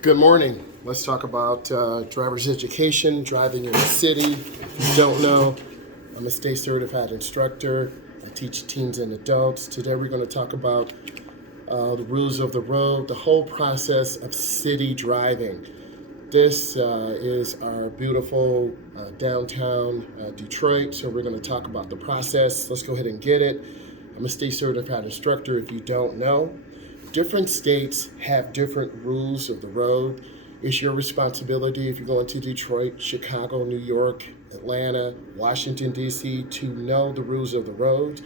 Good morning. Let's talk about driver's education, driving in the city. If you don't know, I'm a state certified instructor. I teach teens and adults. Today we're going to talk about the rules of the road, the whole process of city driving. This is our beautiful downtown Detroit, so we're going to talk about the process. Let's go ahead and get it. I'm a state certified instructor if you don't know. Different states have different rules of the road. It's your responsibility if you're going to Detroit, Chicago, New York, Atlanta, Washington, D.C. to know the rules of the road.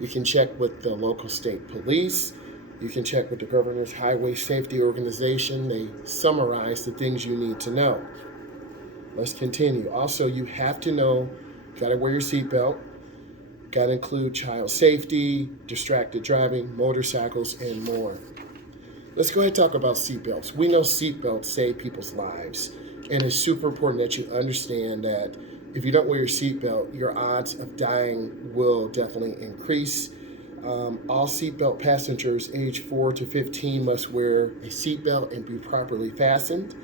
You can check with the local state police. You can check with the Governor's Highway Safety Organization. They summarize the things you need to know. Let's continue. Also, you have to know, you gotta wear your seatbelt. Got to include child safety, distracted driving, motorcycles, and more. Let's go ahead and talk about seatbelts. We know seatbelts save people's lives, and it's super important that you understand that if you don't wear your seatbelt, your odds of dying will definitely increase. All seatbelt passengers age 4 to 15 must wear a seatbelt and be properly fastened.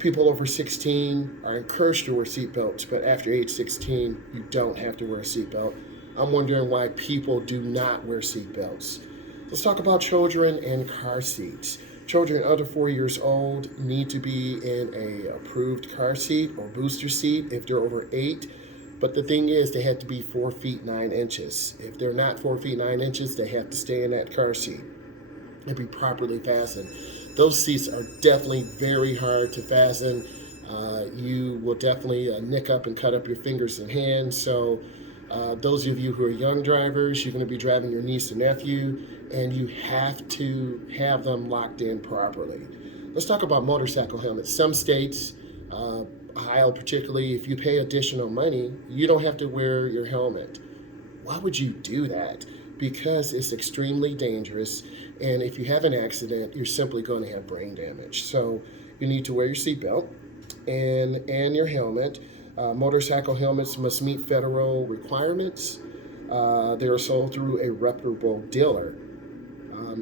People over 16 are encouraged to wear seatbelts, but after age 16, you don't have to wear a seatbelt. I'm wondering why people do not wear seatbelts. Let's talk about children and car seats. Children under 4 years old need to be in a approved car seat or booster seat if they're over 8. But the thing is, they have to be 4 feet 9 inches. If they're not 4 feet 9 inches, they have to stay in that car seat and be properly fastened. Those seats are definitely very hard to fasten. You will definitely nick up and cut up your fingers and hands. So those of you who are young drivers, you're going to be driving your niece and nephew, and you have to have them locked in properly. Let's talk about motorcycle helmets. Some states, Ohio particularly, if you pay additional money, you don't have to wear your helmet. Why would you do that? Because it's extremely dangerous, and if you have an accident, you're simply going to have brain damage. So you need to wear your seatbelt and your helmet. Motorcycle helmets must meet federal requirements. They are sold through a reputable dealer,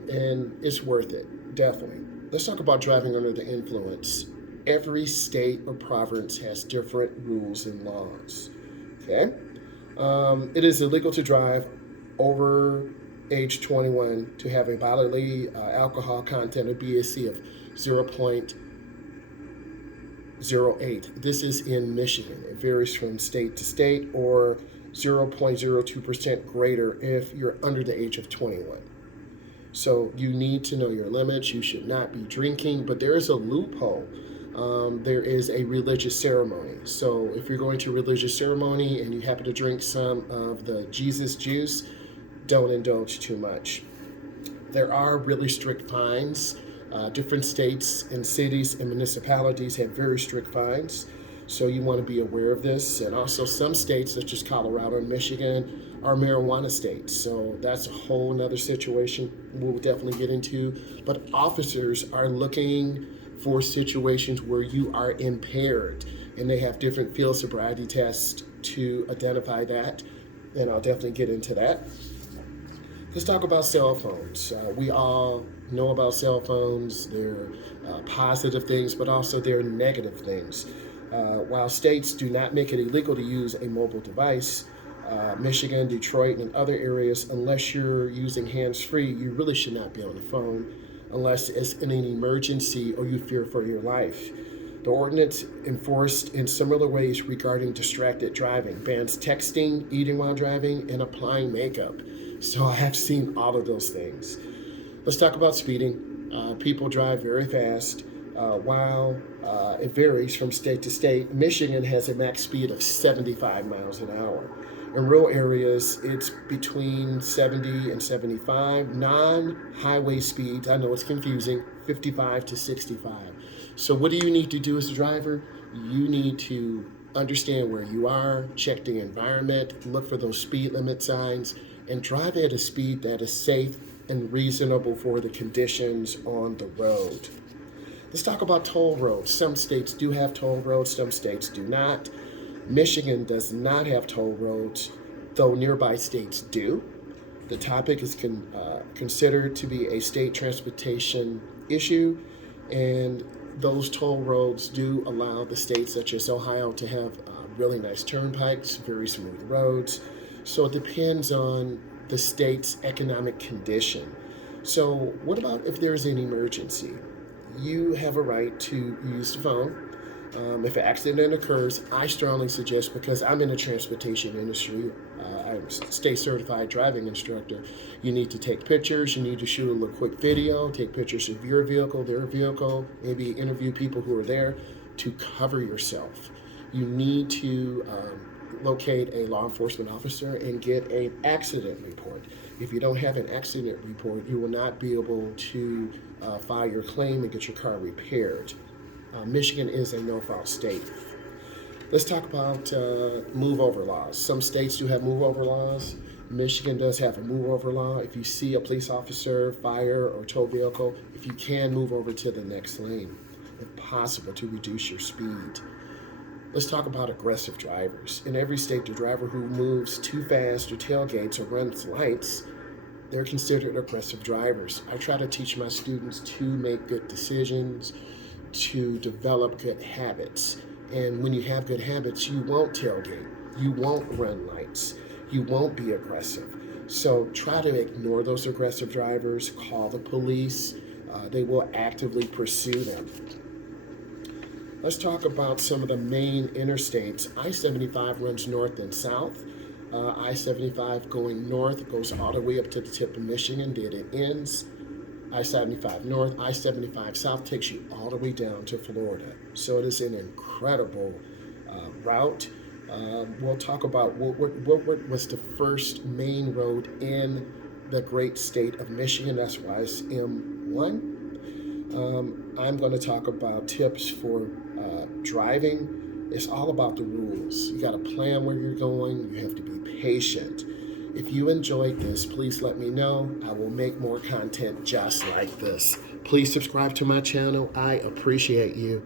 and it's worth it, definitely. Let's talk about driving under the influence. Every state or province has different rules and laws. Okay? It is illegal to drive over age 21 to have a bodily alcohol content or BAC of 0.08. This is in Michigan. It varies from state to state, or 0.02% greater if you're under the age of 21. So you need to know your limits. You should not be drinking, but there is a loophole. There is a religious ceremony. So if you're going to a religious ceremony and you happen to drink some of the Jesus juice, don't indulge too much. There are really strict fines. Different states and cities and municipalities have very strict fines, so you want to be aware of this. And also some states, such as Colorado and Michigan, are marijuana states, so that's a whole nother situation we'll definitely get into. But officers are looking for situations where you are impaired, and they have different field sobriety tests to identify that, and I'll definitely get into that. Let's talk about cell phones. We all know about cell phones. They're positive things, but also they're negative things. While states do not make it illegal to use a mobile device, Michigan, Detroit, and other areas, unless you're using hands-free, you really should not be on the phone unless it's in an emergency or you fear for your life. The ordinance enforced in similar ways regarding distracted driving, bans texting, eating while driving, and applying makeup. So I have seen all of those things. Let's talk about speeding. People drive very fast. While it varies from state to state, Michigan has a max speed of 75 miles an hour. In rural areas, it's between 70 and 75. Non-highway speeds, I know it's confusing, 55 to 65. So what do you need to do as a driver? You need to understand where you are, check the environment, look for those speed limit signs, and drive at a speed that is safe and reasonable for the conditions on the road. Let's talk about toll roads. Some states do have toll roads, some states do not. Michigan does not have toll roads, though nearby states do. The topic is considered to be a state transportation issue, and those toll roads do allow the states such as Ohio to have really nice turnpikes, very smooth roads. So it depends on the state's economic condition. So what about if there's an emergency? You have a right to use the phone. If an accident occurs, I strongly suggest, because I'm in the transportation industry, I'm a state certified driving instructor, you need to take pictures, you need to shoot a little quick video, take pictures of your vehicle, their vehicle, maybe interview people who are there to cover yourself. You need to locate a law enforcement officer and get an accident report. If you don't have an accident report, you will not be able to file your claim and get your car repaired. Michigan is a no-fault state. Let's talk about move-over laws. Some states do have move-over laws. Michigan does have a move-over law. If you see a police officer, fire, or tow vehicle, if you can move over to the next lane, if possible, to reduce your speed. Let's talk about aggressive drivers. In every state, the driver who moves too fast or tailgates or runs lights, they're considered aggressive drivers. I try to teach my students to make good decisions, to develop good habits. And when you have good habits, you won't tailgate, you won't run lights, you won't be aggressive. So try to ignore those aggressive drivers, call the police, they will actively pursue them. Let's talk about some of the main interstates. I-75 runs north and south. I-75 going north goes all the way up to the tip of Michigan, then it ends. I-75 north, I-75 south takes you all the way down to Florida. So it is an incredible route. We'll talk about what was the first main road in the great state of Michigan. That's why it's M1. I'm going to talk about tips for driving. It's all about the rules. You got to plan where you're going. You have to be patient. If you enjoyed this, please let me know. I will make more content just like this. Please subscribe to my channel. I appreciate you.